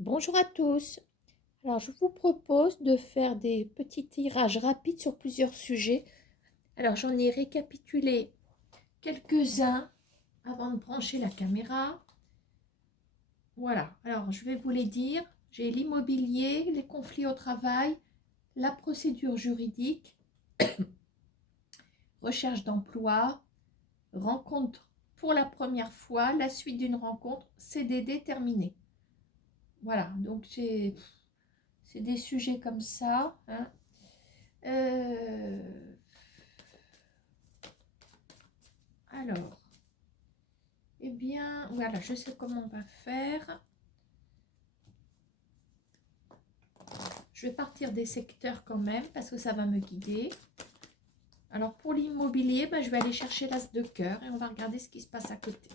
Bonjour à tous. Alors, je vous propose de faire des petits tirages rapides sur plusieurs sujets. Alors, j'en ai récapitulé quelques-uns avant de brancher la caméra. Voilà. Alors, je vais vous les dire. J'ai l'immobilier, les conflits au travail, la procédure juridique, recherche d'emploi, rencontre pour la première fois, la suite d'une rencontre, CDD terminé. Voilà. Donc, c'est des sujets comme ça, hein. Euh, alors, eh bien, voilà, je sais comment on va faire. Je vais partir des secteurs quand même parce que ça va me guider. Alors, pour l'immobilier, ben, je vais aller chercher l'as de cœur et on va regarder ce qui se passe à côté.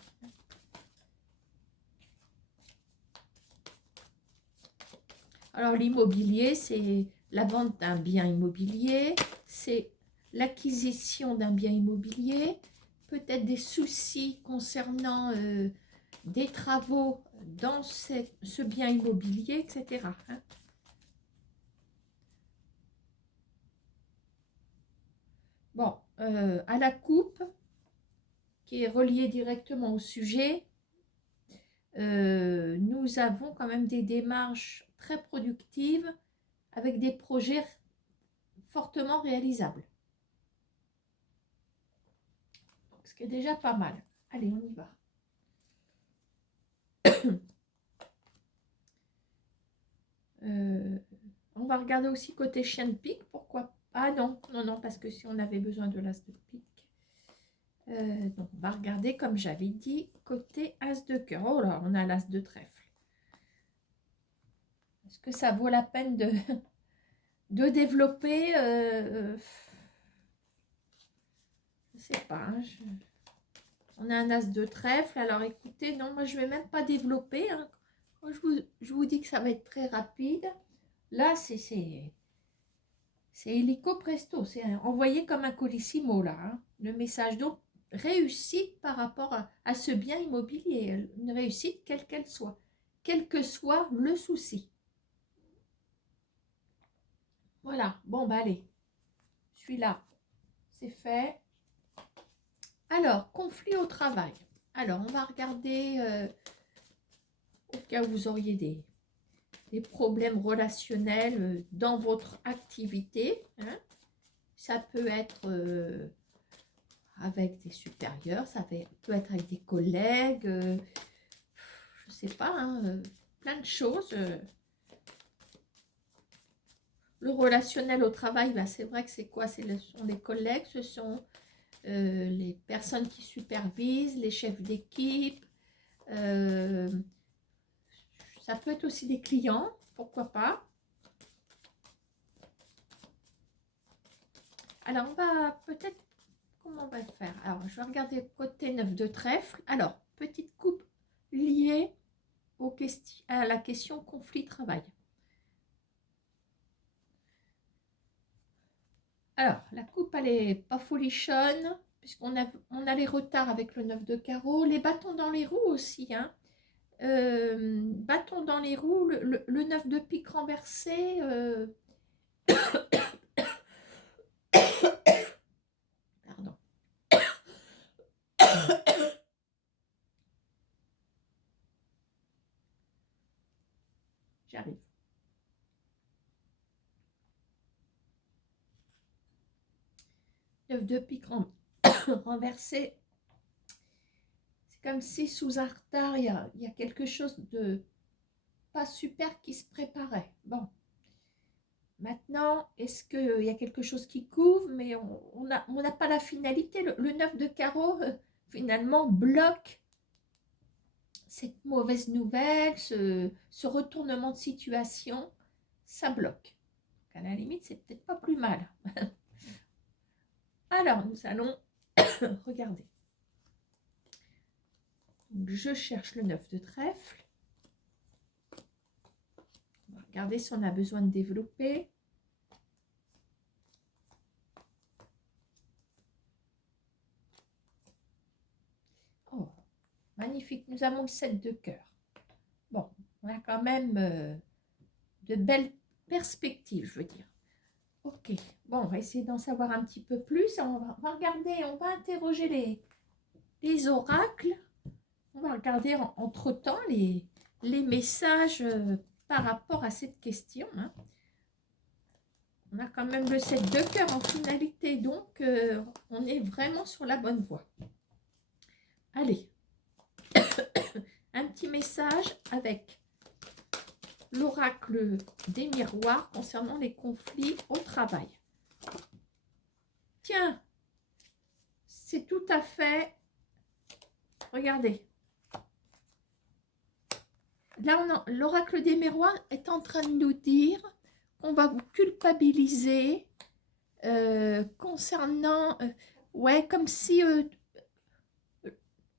Alors, l'immobilier, c'est la vente d'un bien immobilier, c'est l'acquisition d'un bien immobilier, peut-être des soucis concernant des travaux dans ce bien immobilier, etc. hein. Bon, à la coupe, qui est reliée directement au sujet, nous avons quand même des démarches très productives avec des projets fortement réalisables. Donc, ce qui est déjà pas mal. Allez, on y va. Euh, on va regarder aussi côté chien de pique, pourquoi pas. Ah non, non, non, parce que si on avait besoin de l'as de pique. Donc, on va regarder, comme j'avais dit, côté as de cœur. Oh là, on a l'as de trèfle. Est-ce que ça vaut la peine de développer je sais pas, hein, on a un as de trèfle, alors écoutez, non, moi je vais même pas développer, hein. Moi, je vous dis que ça va être très rapide. Là, c'est illico presto, c'est envoyé comme un colissimo, là, hein, le message. Donc, réussite par rapport à ce bien immobilier, une réussite quelle qu'elle soit, quel que soit le souci. Voilà, bon, bah allez, je suis là, c'est fait. Alors, conflit au travail. Alors, on va regarder, au cas où vous auriez des problèmes relationnels dans votre activité, hein. Ça peut être avec des supérieurs, ça peut être avec des collègues, je ne sais pas, hein, plein de choses. Le relationnel au travail, bah, c'est vrai que c'est quoi? Ce sont les collègues, ce sont les personnes qui supervisent, les chefs d'équipe. Euh, Ça peut être aussi des clients, pourquoi pas. Alors, on va peut-être, comment on va faire? Alors, je vais regarder côté 9 de trèfle. Alors, petite coupe liée à la question conflit-travail. Alors, la coupe, elle est pas folichonne, puisqu'on a les retards avec le 9 de carreau. Les bâtons dans les roues aussi, hein. Bâton dans les roues, le 9 de pique renversé. Pardon. J'arrive. 9 de pique renversé. C'est comme si sous un retard, il y a quelque chose de pas super qui se préparait. Bon. Maintenant, est-ce qu'il y a quelque chose qui couvre, mais on n'a pas la finalité. Le 9 de carreau, finalement, bloque cette mauvaise nouvelle, ce retournement de situation, ça bloque. Donc, à la limite, c'est peut-être pas plus mal. Alors, nous allons regarder. Donc, je cherche le 9 de trèfle. On va regarder si on a besoin de développer. Oh, magnifique. Nous avons le 7 de cœur. Bon, On a quand même de belles perspectives, je veux dire. Ok, bon, on va essayer d'en savoir un petit peu plus. On va regarder, on va interroger les oracles. On va regarder entre-temps les messages par rapport à cette question. Hein. On a quand même le 7 de cœur en finalité, donc on est vraiment sur la bonne voie. Allez, un petit message avec l'oracle des miroirs concernant les conflits au travail. Tiens, c'est tout à fait... Regardez. Là, l'oracle des miroirs est en train de nous dire qu'on va vous culpabiliser concernant... ouais, comme si...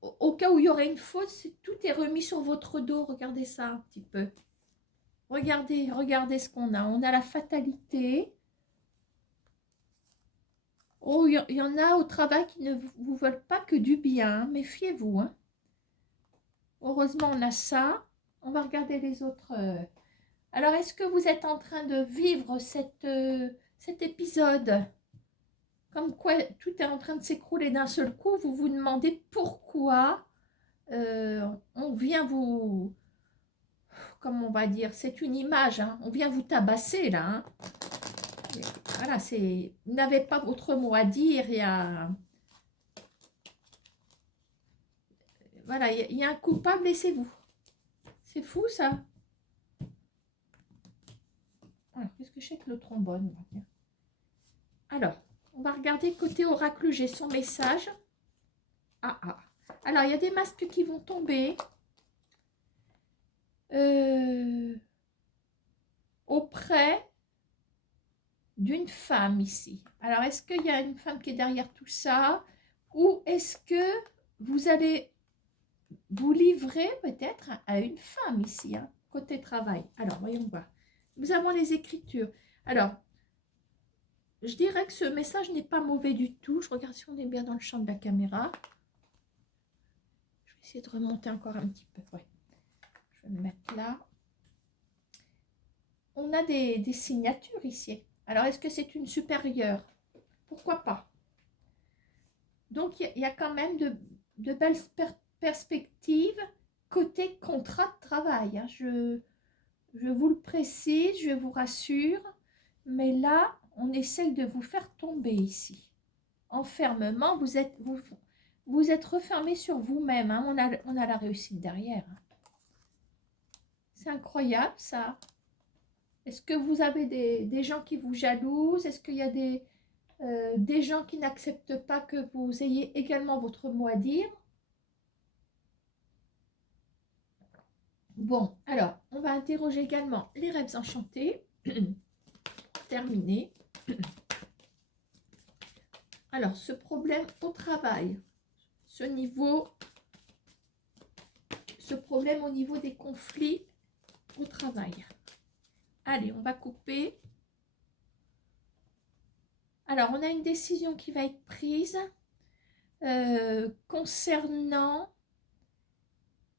au cas où il y aurait une faute, tout est remis sur votre dos. Regardez ça un petit peu. Regardez, regardez ce qu'on a. On a la fatalité. Oh, il y en a au travail qui ne vous veulent pas que du bien. Méfiez-vous. Hein. Heureusement, on a ça. On va regarder les autres. Alors, est-ce que vous êtes en train de vivre cet épisode? Comme quoi, tout est en train de s'écrouler d'un seul coup. Vous vous demandez pourquoi on vient vous... Comment on va dire? C'est une image. Hein. On vient vous tabasser, là. Hein. Voilà, c'est... Vous n'avez pas votre mot à dire. Il y a... Voilà, il y a un coupable, laissez-vous. C'est fou, ça. Alors, qu'est-ce que je sais que le trombone? Alors, on va regarder côté oracle, j'ai son message. Ah, ah. Alors, il y a des masques qui vont tomber. Auprès d'une femme ici. Alors, est-ce qu'il y a une femme qui est derrière tout ça? Ou est-ce que vous allez vous livrer peut-être à une femme ici, hein, côté travail? Alors, voyons voir. Nous avons les écritures. Alors, je dirais que ce message n'est pas mauvais du tout. Je regarde si on est bien dans le champ de la caméra. Je vais essayer de remonter encore un petit peu. Ouais. Je vais me mettre là. On a des signatures ici. Alors, est-ce que c'est une supérieure? Pourquoi pas? Donc, il y a quand même de belles perspectives côté contrat de travail. Hein. Je vous le précise, je vous rassure. Mais là, on essaye de vous faire tomber ici. Enfermement, vous êtes refermé sur vous-même. Hein. On a la réussite derrière. Hein. C'est incroyable, ça. Est-ce que vous avez des gens qui vous jalousent? Est-ce qu'il y a des gens qui n'acceptent pas que vous ayez également votre mot à dire? Bon, alors, on va interroger également les rêves enchantés. Terminé. Alors, ce problème au travail, ce problème au niveau des conflits au travail. Allez, on va couper. Alors, on a une décision qui va être prise concernant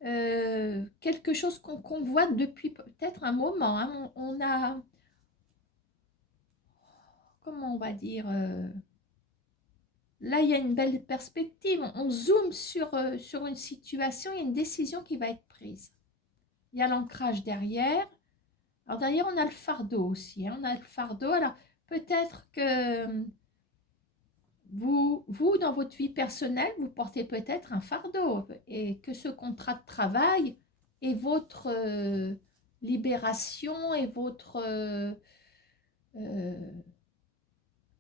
quelque chose qu'on convoite depuis peut-être un moment. Hein. On a, comment on va dire, là, il y a une belle perspective. On zoome sur une situation, il y a une décision qui va être prise. Il y a l'ancrage derrière. Alors derrière, on a le fardeau aussi. Hein. On a le fardeau. Alors peut-être que vous, dans votre vie personnelle, vous portez peut-être un fardeau et que ce contrat de travail est votre libération et votre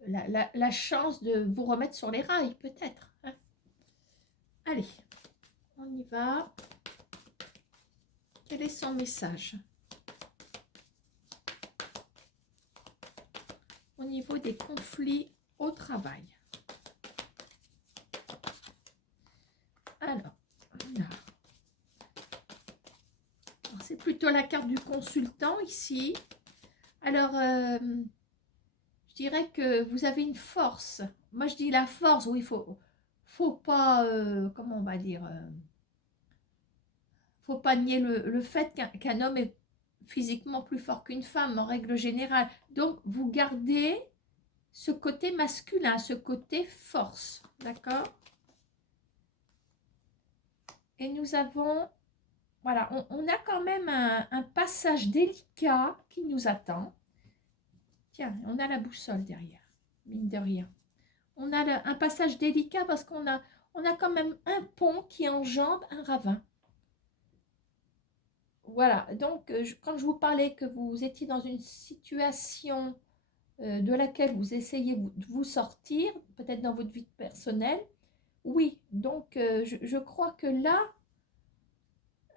la chance de vous remettre sur les rails, peut-être. Hein. Allez, on y va. Quel est son message au niveau des conflits au travail? Alors c'est plutôt la carte du consultant ici. Alors, je dirais que vous avez une force. Moi, je dis la force, oui, faut pas, comment on va dire, faut pas nier le fait qu'un homme est physiquement plus fort qu'une femme en règle générale. Donc, vous gardez ce côté masculin, ce côté force, d'accord? Et nous avons, voilà, on a quand même un passage délicat qui nous attend. Tiens, on a la boussole derrière, mine de rien. On a un passage délicat parce qu'on a quand même un pont qui enjambe un ravin. Voilà, donc quand je vous parlais que vous étiez dans une situation de laquelle vous essayez de vous sortir, peut-être dans votre vie personnelle, oui, donc je crois que là,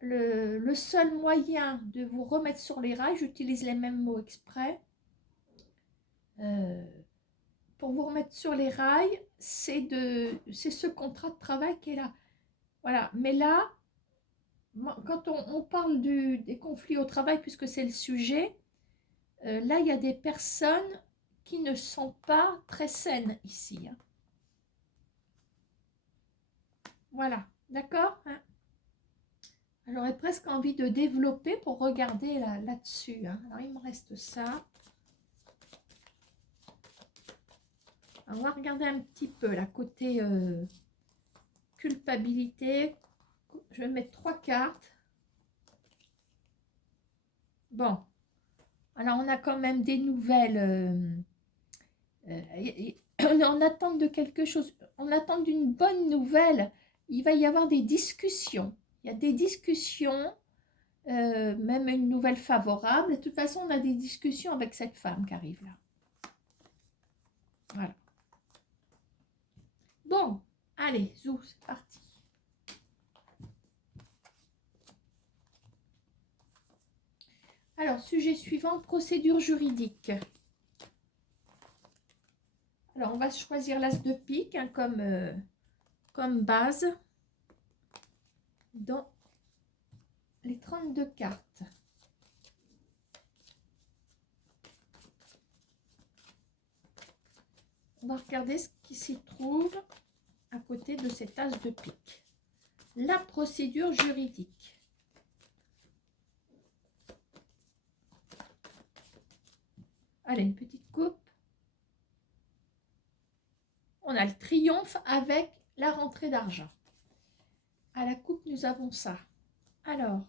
le seul moyen de vous remettre sur les rails, j'utilise les mêmes mots exprès, pour vous remettre sur les rails, c'est ce contrat de travail qui est là. Voilà, mais là, quand on parle des conflits au travail, puisque c'est le sujet, là, il y a des personnes qui ne sont pas très saines ici. Hein. Voilà, d'accord hein. J'aurais presque envie de développer pour regarder là-dessus. Hein. Alors, il me reste ça. Alors, on va regarder un petit peu la côté culpabilité. Je vais mettre 3 cartes. Bon. Alors, on a quand même des nouvelles. On est en attente de quelque chose. On attend d'une bonne nouvelle. Il va y avoir des discussions. Il y a des discussions, même une nouvelle favorable. De toute façon, on a des discussions avec cette femme qui arrive là. Voilà. Bon, allez, zou, c'est parti. Alors, sujet suivant, procédure juridique. Alors, on va choisir l'as de pique hein, comme base dans les 32 cartes. On va regarder ce qui s'y trouve à côté de cet as de pique. La procédure juridique. Allez, une petite coupe. On a le triomphe avec la rentrée d'argent. À la coupe, nous avons ça. Alors,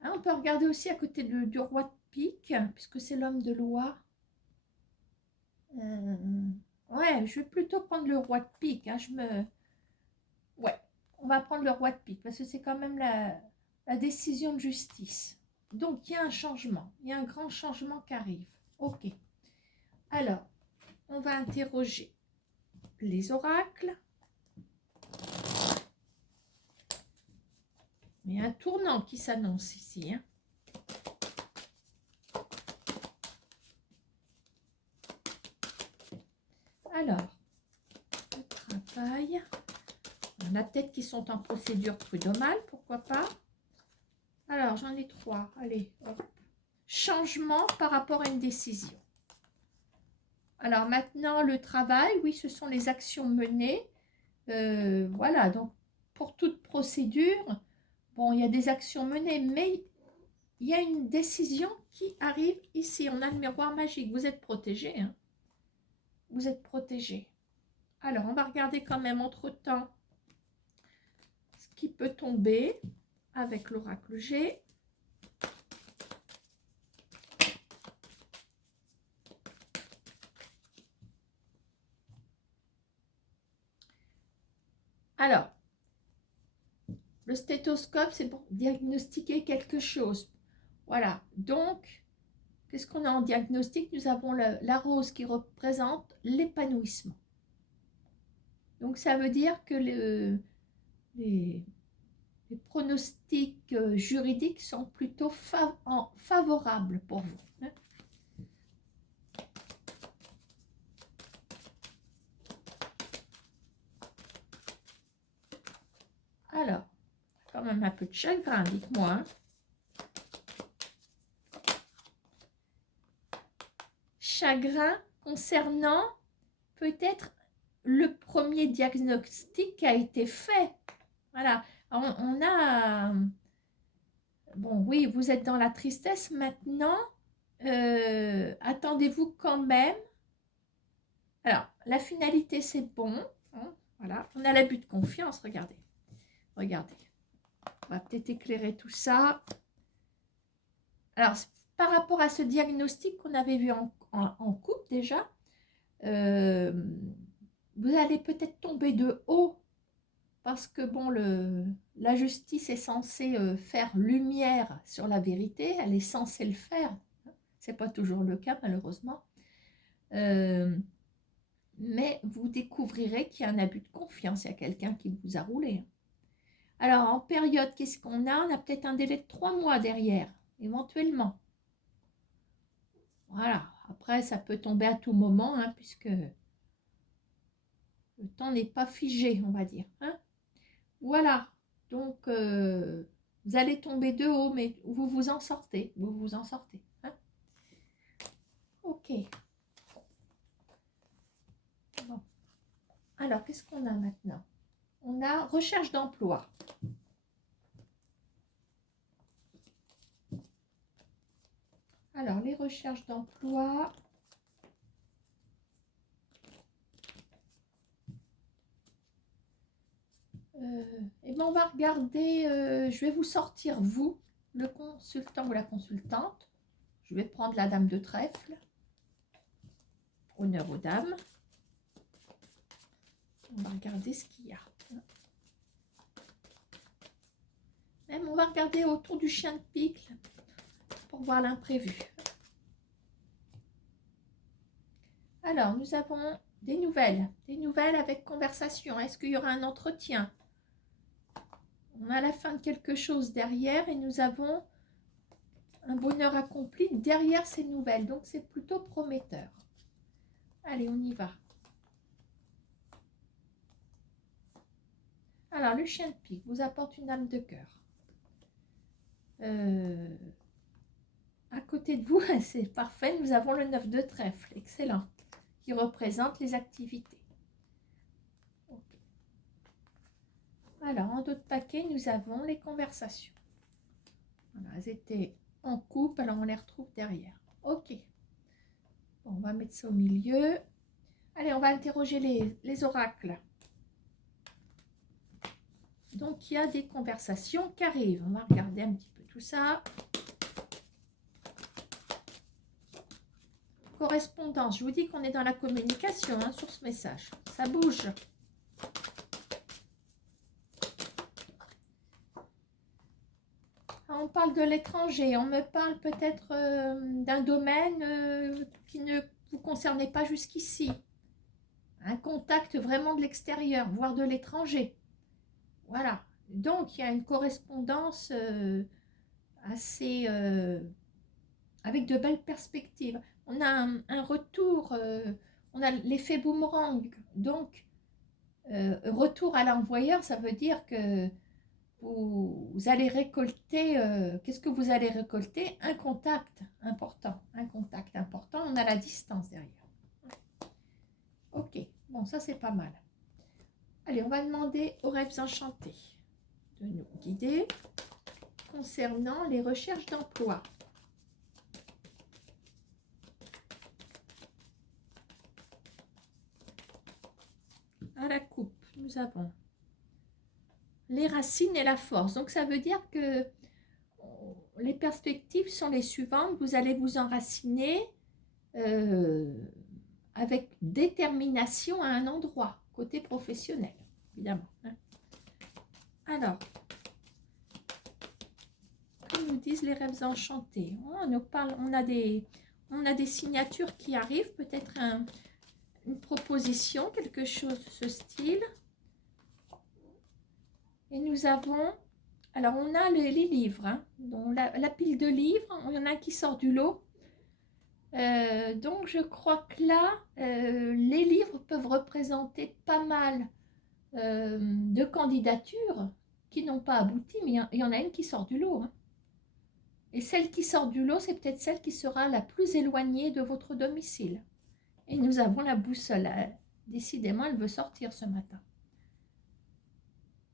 hein, on peut regarder aussi à côté du roi de pique, puisque c'est l'homme de loi. Ouais, je vais plutôt prendre le roi de pique. Hein, ouais, on va prendre le roi de pique, parce que c'est quand même la décision de justice. Donc, il y a un changement. Il y a un grand changement qui arrive. Ok. Alors, on va interroger les oracles. Il y a un tournant qui s'annonce ici. Hein. Alors, le travail. On a peut-être qui sont en procédure prud'homale, pourquoi pas. Alors, j'en ai 3. Allez, hop. Changement par rapport à une décision. Alors, maintenant, le travail, oui, ce sont les actions menées. Voilà, donc, pour toute procédure, bon, il y a des actions menées, mais il y a une décision qui arrive ici. On a le miroir magique. Vous êtes protégé. Hein. Vous êtes protégé. Alors, on va regarder quand même entre-temps ce qui peut tomber avec l'oracle G. Alors, le stéthoscope, c'est pour diagnostiquer quelque chose. Voilà, donc, qu'est-ce qu'on a en diagnostic? Nous avons la rose qui représente l'épanouissement. Donc, ça veut dire que les pronostics juridiques sont plutôt favorables pour vous. Hein. Alors, quand même un peu de chagrin, dites-moi. Hein. Chagrin concernant peut-être le premier diagnostic qui a été fait. Voilà. On a... Bon, oui, vous êtes dans la tristesse maintenant. Attendez-vous quand même. Alors, la finalité, c'est bon. Hein, voilà. On a l'abus de confiance. Regardez. Regardez. On va peut-être éclairer tout ça. Alors, par rapport à ce diagnostic qu'on avait vu en couple déjà, vous allez peut-être tomber de haut parce que bon, la justice est censée faire lumière sur la vérité, elle est censée le faire. C'est pas toujours le cas malheureusement. Mais vous découvrirez qu'il y a un abus de confiance, il y a quelqu'un qui vous a roulé. Alors en période, qu'est-ce qu'on a? On a peut-être un délai de 3 mois derrière, éventuellement. Voilà, après ça peut tomber à tout moment, hein, puisque le temps n'est pas figé, on va dire. Hein. Voilà, donc vous allez tomber de haut, mais vous vous en sortez, vous vous en sortez. Hein. Ok. Bon. Alors, qu'est-ce qu'on a maintenant? On a recherche d'emploi. Alors, les recherches d'emploi. Et bien, on va regarder, je vais vous sortir, vous, le consultant ou la consultante. Je vais prendre la dame de trèfle. Honneur aux dames. On va regarder ce qu'il y a. Même, on va regarder autour du chien de pique pour voir l'imprévu. Alors, nous avons des nouvelles avec conversation. Est-ce qu'il y aura un entretien? On a la fin de quelque chose derrière et nous avons un bonheur accompli derrière ces nouvelles. Donc, c'est plutôt prometteur. Allez, on y va. Alors, le chien de pique vous apporte une âme de cœur. À côté de vous, c'est parfait, nous avons le 9 de trèfle. Excellent. Qui représente les activités. Okay. Alors, en d'autres paquets, nous avons les conversations. Voilà, elles étaient en couple, alors on les retrouve derrière. Ok. Bon, on va mettre ça au milieu. Allez, on va interroger les oracles. Donc, il y a des conversations qui arrivent. On va regarder un petit peu tout ça. Correspondance. Je vous dis qu'on est dans la communication hein, sur ce message. Ça bouge. On parle de l'étranger. On me parle peut-être d'un domaine qui ne vous concernait pas jusqu'ici. Un contact vraiment de l'extérieur, voire de l'étranger. Voilà. Donc, il y a une correspondance assez... avec de belles perspectives. On a un retour, on a l'effet boomerang. Donc, retour à l'envoyeur, ça veut dire que vous allez récolter, qu'est-ce que vous allez récolter? Un contact important, un contact important. On a la distance derrière. Ok, bon, ça c'est pas mal. Allez, on va demander aux rêves enchantés de nous guider concernant les recherches d'emploi. À la coupe, nous avons les racines et la force. Donc, ça veut dire que les perspectives sont les suivantes. Vous allez vous enraciner avec détermination à un endroit, côté professionnel, évidemment. Hein. Alors, que nous disent les rêves enchantés? On nous parle, on a des signatures qui arrivent, peut-être une proposition, quelque chose de ce style. Et nous avons, alors on a les livres, hein, donc la pile de livres, il y en a un qui sort du lot. Donc je crois que là, les livres peuvent représenter pas mal de candidatures qui n'ont pas abouti, mais il y en a une qui sort du lot. Hein. Et celle qui sort du lot, c'est peut-être celle qui sera la plus éloignée de votre domicile. Et nous avons la boussole. Décidément, elle veut sortir ce matin.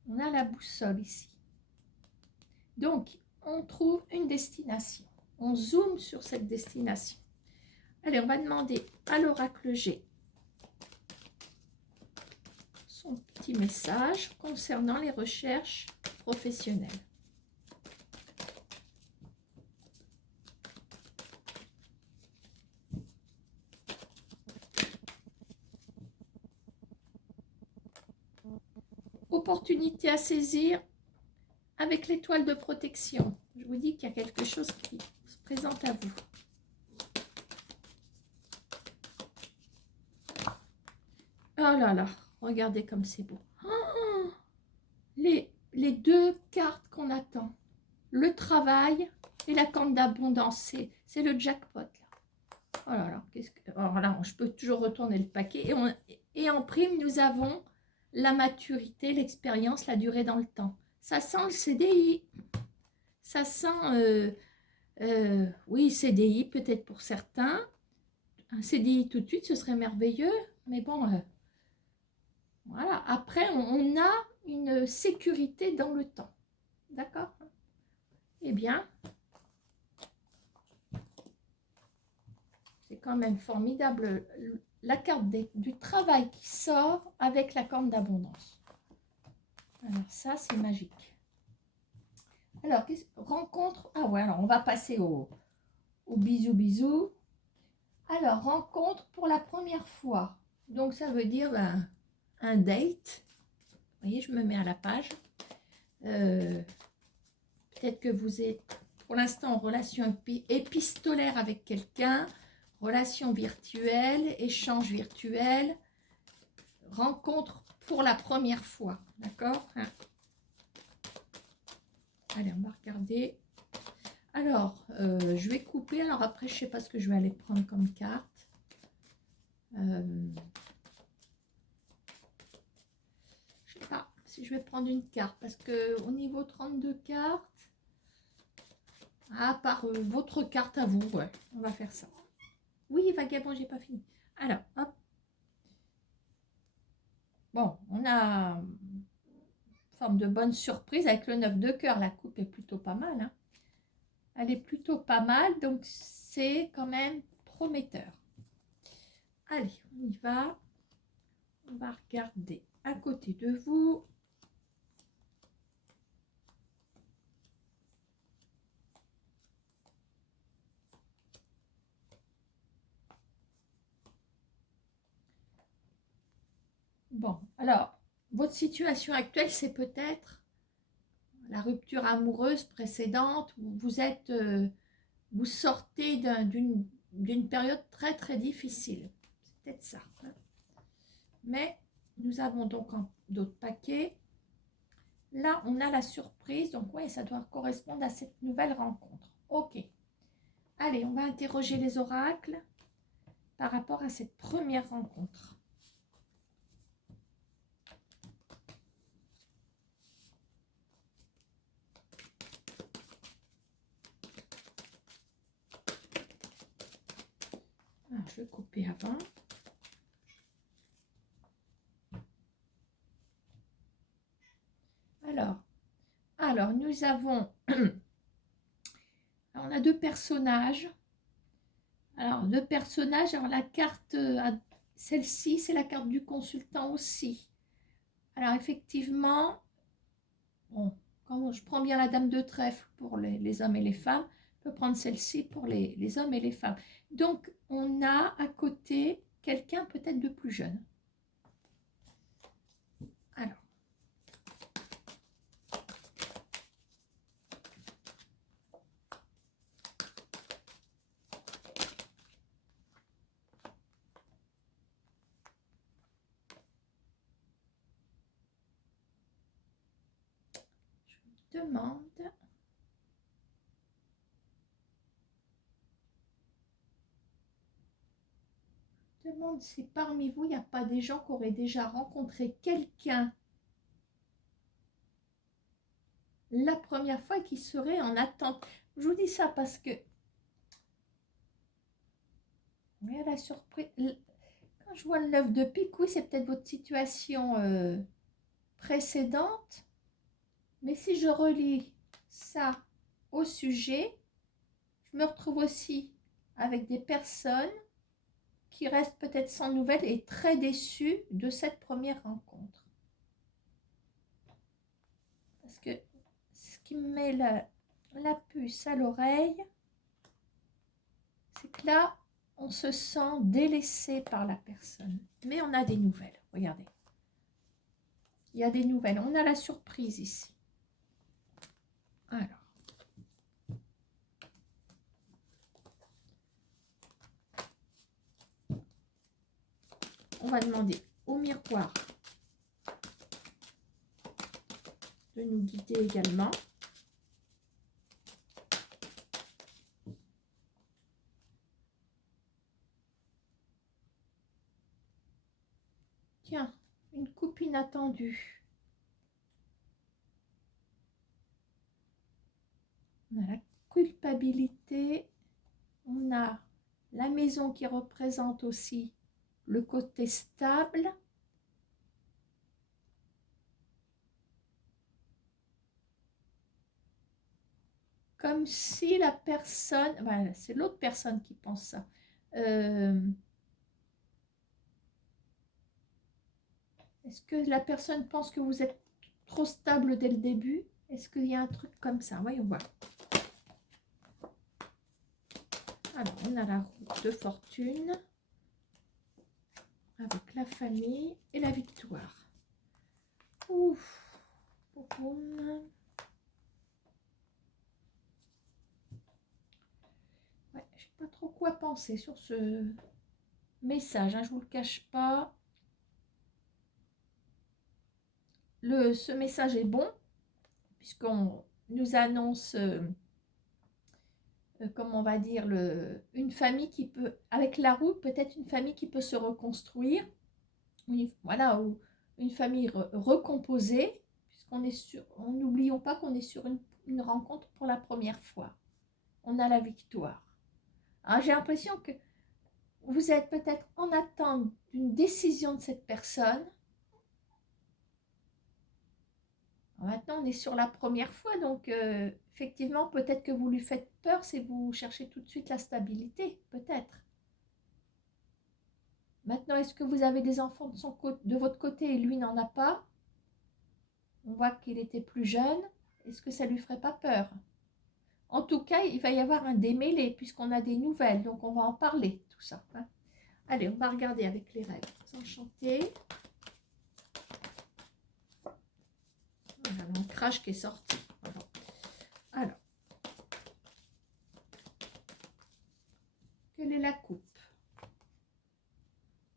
On a la boussole ici. Donc, on trouve une destination. On zoome sur cette destination. Allez, on va demander à l'oracle G son petit message concernant les recherches professionnelles. Opportunité à saisir avec l'étoile de protection. Je vous dis qu'il y a quelque chose qui se présente à vous. Oh là là, regardez comme c'est beau. Oh, les deux cartes qu'on attend. Le travail et la corde d'abondance. C'est le jackpot. Là. Oh là là, alors là, je peux toujours retourner le paquet. Et en prime, nous avons la maturité, l'expérience, la durée dans le temps. Ça sent le CDI. Ça sent, oui, CDI peut-être pour certains. Un CDI tout de suite, ce serait merveilleux. Mais bon, voilà. Après, on a une sécurité dans le temps. D'accord? Eh bien, c'est quand même formidable. La carte du travail qui sort avec la corde d'abondance. Alors ça, c'est magique. Alors, rencontre. Ah ouais, alors on va passer au bisou. Alors, rencontre pour la première fois. Donc, ça veut dire un date. Vous voyez, je me mets à la page. Peut-être que vous êtes pour l'instant en relation épistolaire avec quelqu'un, relation virtuelle, échange virtuel, rencontre pour la première fois. D'accord? Allez, on va regarder. Alors, je vais couper. Alors après, je ne sais pas ce que je vais aller prendre comme carte. Je ne sais pas si je vais prendre une carte. Parce qu'au niveau 32 cartes, à part votre carte à vous, ouais, on va faire ça. Oui, vagabond, j'ai pas fini. Alors, hop. Bon, on a une forme de bonne surprise avec le 9 de cœur. La coupe est plutôt pas mal. Hein. Elle est plutôt pas mal, donc c'est quand même prometteur. Allez, on y va. On va regarder à côté de vous. Bon, alors, votre situation actuelle, c'est peut-être la rupture amoureuse précédente. Vous sortez d'une période très très difficile. C'est peut-être ça. Hein. Mais nous avons donc d'autres paquets. Là, on a la surprise. Donc, oui, ça doit correspondre à cette nouvelle rencontre. OK. Allez, on va interroger les oracles par rapport à cette première rencontre. Alors, je vais couper avant. Alors nous avons... on a deux personnages. Alors, deux personnages. Alors, la carte... celle-ci, c'est la carte du consultant aussi. Alors, effectivement... Bon, quand je prends bien la dame de trèfle pour les hommes et les femmes, je peux prendre celle-ci pour les hommes et les femmes. Donc, on a à côté quelqu'un peut-être de plus jeune. Alors. Je demande si parmi vous, il n'y a pas des gens qui auraient déjà rencontré quelqu'un la première fois qui serait en attente. Je vous dis ça parce que mais la surprise, quand je vois le 9 de pique, oui, c'est peut-être votre situation précédente. Mais si je relis ça au sujet, je me retrouve aussi avec des personnes qui restent peut-être sans nouvelles et très déçues de cette première rencontre. Parce que ce qui me met la puce à l'oreille, c'est que là, on se sent délaissé par la personne. Mais on a des nouvelles, regardez. Il y a des nouvelles, on a la surprise ici. Alors. On va demander au miroir de nous guider également. Tiens, une coupe inattendue. On a la culpabilité. On a la maison qui représente aussi le côté stable. Comme si la personne, voilà, c'est l'autre personne qui pense ça. Est-ce que la personne pense que vous êtes trop stable dès le début? Est-ce qu'il y a un truc comme ça? Voyons voir. Alors, on a la roue de fortune avec la famille et la victoire. Ouf. Boum. Ouais, je sais pas trop quoi penser sur ce message, hein, je vous le cache pas. Ce message est bon, puisqu'on nous annonce, comment on va dire, une famille qui peut, avec la roue, peut-être une famille qui peut se reconstruire, voilà, ou une famille recomposée, puisqu'on est sur, n'oublions pas qu'on est sur une rencontre pour la première fois. On a la victoire. Alors, j'ai l'impression que vous êtes peut-être en attente d'une décision de cette personne. Maintenant, on est sur la première fois, donc effectivement, peut-être que vous lui faites peur si vous cherchez tout de suite la stabilité, peut-être. Maintenant, est-ce que vous avez des enfants de votre côté et lui n'en a pas? On voit qu'il était plus jeune. Est-ce que ça ne lui ferait pas peur? En tout cas, il va y avoir un démêlé puisqu'on a des nouvelles, donc on va en parler, tout ça. Hein. Allez, on va regarder avec les règles. Enchantée. Voilà l'ancrage qui est sorti. Alors, quelle est la coupe?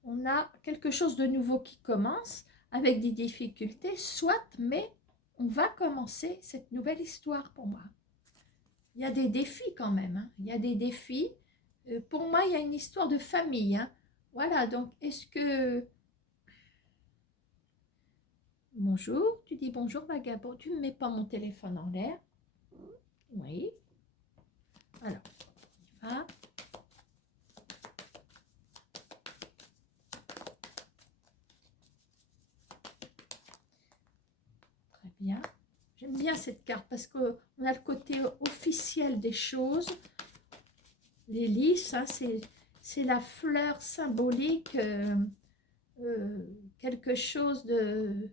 On a quelque chose de nouveau qui commence avec des difficultés, soit, mais on va commencer cette nouvelle histoire pour moi. Il y a des défis quand même, hein. Il y a des défis. Pour moi, il y a une histoire de famille. Hein. Voilà, donc est-ce que... Bonjour, tu dis bonjour vagabond, tu ne mets pas mon téléphone en l'air. Oui. Alors, on y va. Très bien. J'aime bien cette carte parce qu'on a le côté officiel des choses. Les lys, hein, c'est la fleur symbolique, quelque chose de,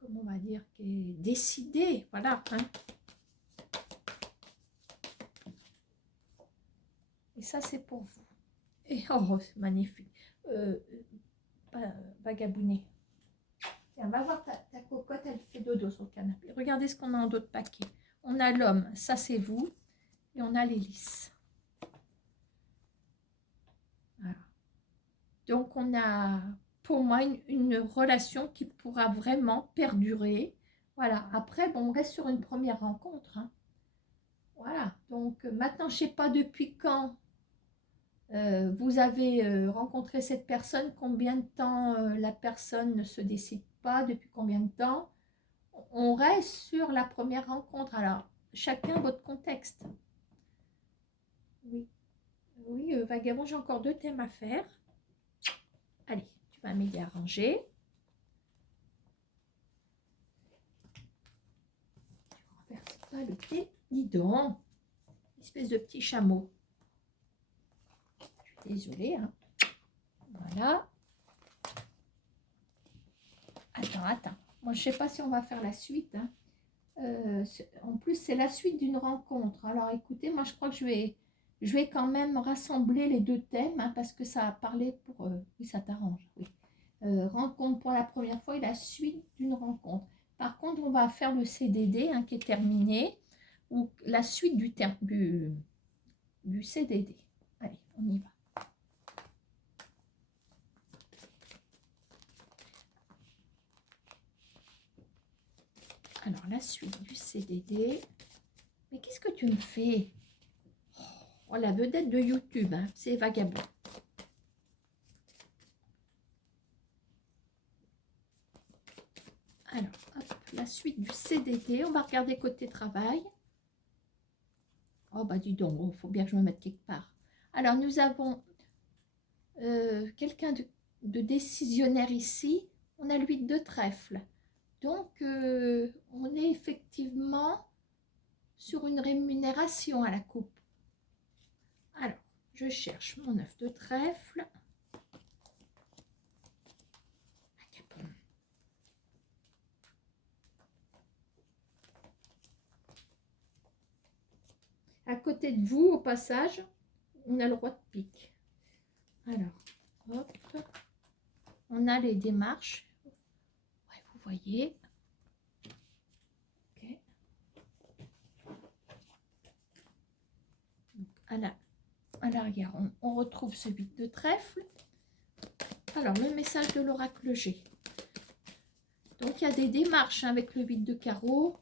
comment on va dire, qui est décidé, voilà. Hein. Et ça, c'est pour vous. Et oh, c'est magnifique. Vagabounet. Tiens, va voir ta cocotte, elle fait dodo sur le canapé. Regardez ce qu'on a en d'autres paquets. On a l'homme, ça c'est vous. Et on a les lys. Voilà. Donc, on a, pour moi, une relation qui pourra vraiment perdurer. Voilà. Après, bon, on reste sur une première rencontre. Hein. Voilà. Donc, maintenant, je ne sais pas depuis quand vous avez rencontré cette personne, combien de temps la personne ne se décide pas, depuis combien de temps. On reste sur la première rencontre. Alors, chacun votre contexte. Oui. Oui, Vagabond, j'ai encore 2 thèmes à faire. Allez, tu vas m'aider à ranger. pas le thé. Dis donc, espèce de petit chameau. Je suis désolée, hein. Voilà. Attends. Moi, je ne sais pas si on va faire la suite, hein. En plus, c'est la suite d'une rencontre. Alors, écoutez, moi, je crois que je vais quand même rassembler les deux thèmes, hein, parce que ça a parlé pour... oui, ça t'arrange, oui. Rencontre pour la première fois et la suite d'une rencontre. Par contre, on va faire le CDD, hein, qui est terminé, ou la suite du CDD. Allez, on y va. Alors, la suite du CDD. Mais qu'est-ce que tu me fais? Oh, la vedette de YouTube, hein, c'est Vagabond. Alors, hop, la suite du CDD. On va regarder côté travail. Oh, bah dis donc, il faut bien que je me mette quelque part. Alors, nous avons quelqu'un de décisionnaire ici. On a l'huile de trèfle. Donc, on est effectivement sur une rémunération à la coupe. Alors, je cherche mon œuf de trèfle. À côté de vous, au passage, on a le roi de pique. Alors, hop, on a les démarches. Ouais, vous voyez. Ok. Donc, à l'arrière, on retrouve ce 8 de trèfle. Alors, le message de l'oracle G. Donc, il y a des démarches, hein, avec le 8 de carreau.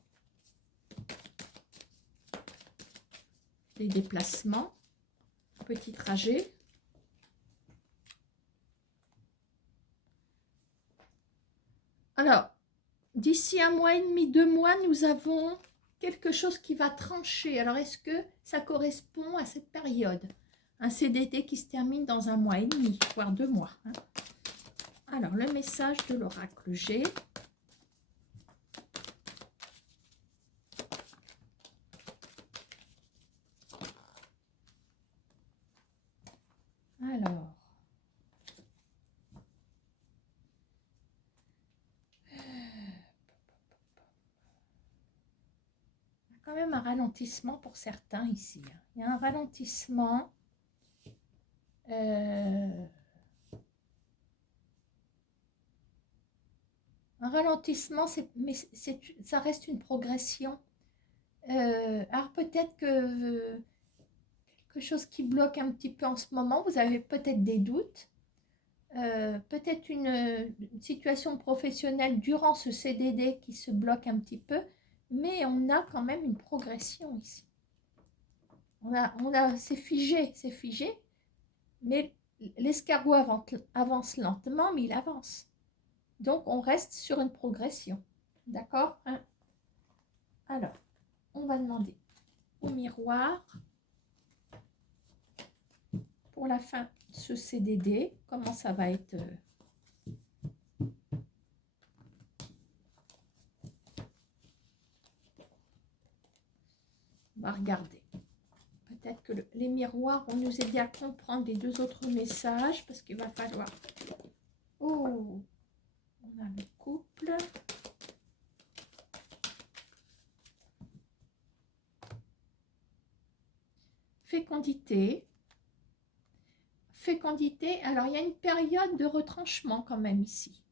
Des déplacements, petit trajet. Alors, d'ici 1 mois et demi, 2 mois, nous avons quelque chose qui va trancher. Alors, est-ce que ça correspond à cette période? Un CDD qui se termine dans 1 mois et demi, voire 2 mois. Hein. Alors, le message de l'oracle G. Alors, quand même un ralentissement pour certains ici. Il y a un ralentissement. Un ralentissement, mais ça reste une progression. Alors peut-être que quelque chose qui bloque un petit peu en ce moment, vous avez peut-être des doutes. Peut-être une situation professionnelle durant ce CDD qui se bloque un petit peu, mais on a quand même une progression ici. C'est figé, mais l'escargot avance lentement, mais il avance. Donc, on reste sur une progression. D'accord, hein? Alors, on va demander au miroir, pour la fin de ce CDD, comment ça va être... On va regarder. Peut-être que les miroirs vont nous aider à comprendre les 2 autres messages, parce qu'il va falloir... Oh, on a le couple. Fécondité. Fécondité, alors il y a une période de retranchement quand même ici.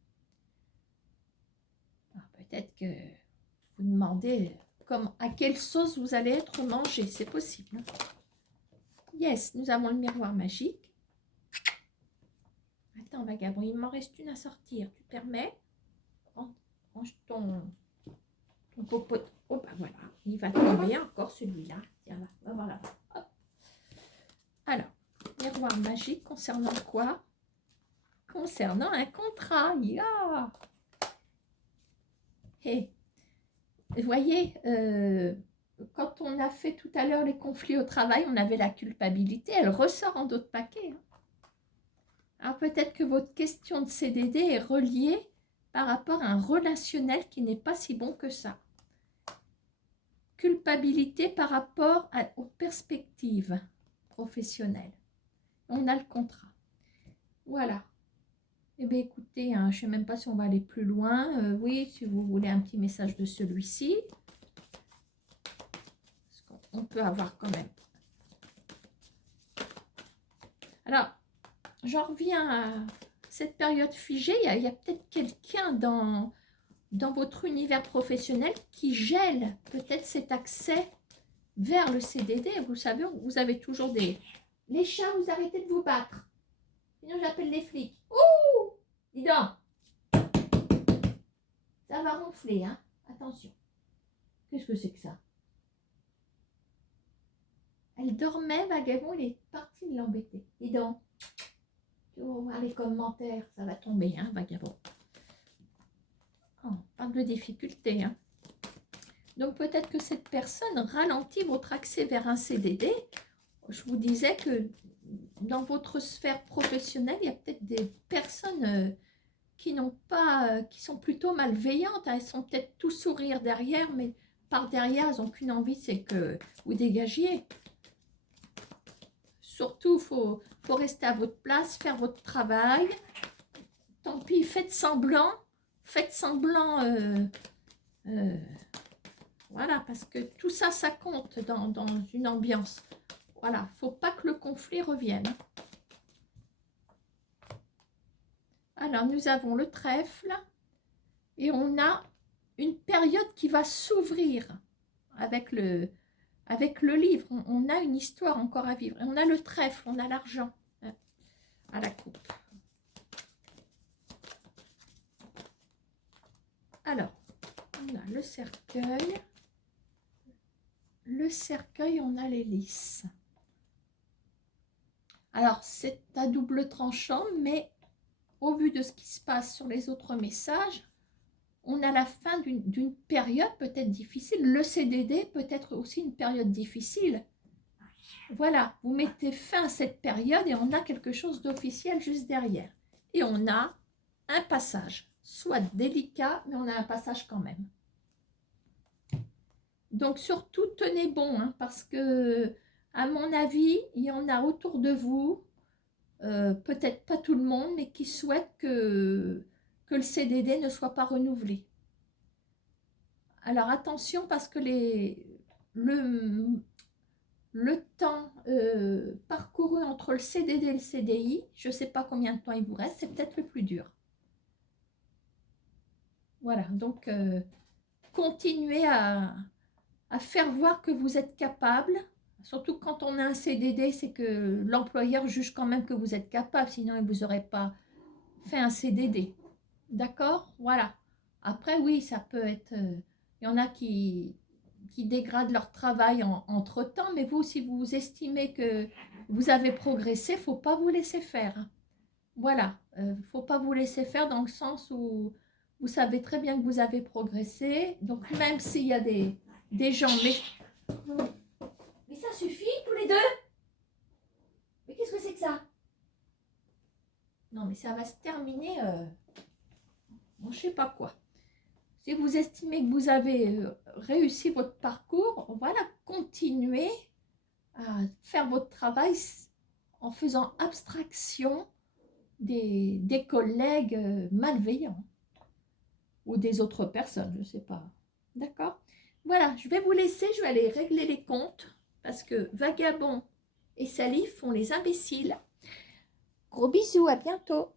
Peut-être que vous demandez à quelle sauce vous allez être mangé, c'est possible. Yes, nous avons le miroir magique. Attends, Vagabond, il m'en reste une à sortir. Tu permets? Range ton popote. Oh, bah voilà, il va tomber encore celui-là. Tiens, là, voilà. Hop. Alors, miroir magique concernant quoi? Concernant un contrat. Yeah. Hey. Vous voyez, quand on a fait tout à l'heure les conflits au travail, on avait la culpabilité. Elle ressort en d'autres paquets. Hein. Alors peut-être que votre question de CDD est reliée par rapport à un relationnel qui n'est pas si bon que ça. culpabilité par rapport aux perspectives professionnelles. On a le contrat. Voilà. Eh bien, écoutez, hein, je ne sais même pas si on va aller plus loin. Oui, si vous voulez un petit message de celui-ci. On peut avoir quand même. Alors, j'en reviens à cette période figée. Il y a peut-être quelqu'un dans votre univers professionnel qui gèle peut-être cet accès vers le CDD. Vous savez, vous avez toujours des... Les chats, vous arrêtez de vous battre. Sinon, j'appelle les flics. Ouh! Dis donc. Ça va ronfler, hein? Attention. Qu'est-ce que c'est que ça? Elle dormait, Vagabond, il est parti l'embêter. Dis donc. Tu vas voir les commentaires, ça va tomber, hein, Vagabond. Oh, pas de difficulté, hein. Donc, peut-être que cette personne ralentit votre accès vers un CDD. Je vous disais que dans votre sphère professionnelle, il y a peut-être des personnes qui n'ont pas, qui sont plutôt malveillantes. Elles sont peut-être tout sourire derrière, mais par derrière, elles n'ont qu'une envie, c'est que vous dégagiez. Surtout, faut rester à votre place, faire votre travail. Tant pis, faites semblant. Faites semblant. Voilà, parce que tout ça, ça compte dans une ambiance. Voilà, faut pas que le conflit revienne. Alors, nous avons le trèfle et on a une période qui va s'ouvrir avec le livre. On a une histoire encore à vivre. Et on a le trèfle, on a l'argent à la coupe. Alors, on a le cercueil. Le cercueil, on a l'hélice. Alors, c'est à double tranchant, mais au vu de ce qui se passe sur les autres messages, on a la fin d'une période peut-être difficile. Le CDD peut être aussi une période difficile. Voilà, vous mettez fin à cette période et on a quelque chose d'officiel juste derrière. Et on a un passage, soit délicat, mais on a un passage quand même. Donc surtout, tenez bon, hein, parce que, à mon avis, il y en a autour de vous, peut-être pas tout le monde, mais qui souhaitent que le CDD ne soit pas renouvelé. Alors attention, parce que le temps parcouru entre le CDD et le CDI, je ne sais pas combien de temps il vous reste, c'est peut-être le plus dur. Voilà, donc continuez à faire voir que vous êtes capable. Surtout quand on a un CDD, c'est que l'employeur juge quand même que vous êtes capable, sinon il ne vous aurait pas fait un CDD. D'accord? Voilà. Après, oui, ça peut être... Il y en a qui dégradent leur travail entre-temps, mais vous, si vous estimez que vous avez progressé, il ne faut pas vous laisser faire. Voilà. Il ne faut pas vous laisser faire dans le sens où vous savez très bien que vous avez progressé. Donc, même s'il y a des gens... Mais ça suffit, tous les deux? Mais qu'est-ce que c'est que ça? Non, mais ça va se terminer... Bon, je ne sais pas quoi. Si vous estimez que vous avez réussi votre parcours, voilà, continuez à faire votre travail en faisant abstraction des collègues malveillants ou des autres personnes, je ne sais pas. D'accord? Voilà, je vais vous laisser, je vais aller régler les comptes parce que Vagabond et Salif font les imbéciles. Gros bisous, à bientôt.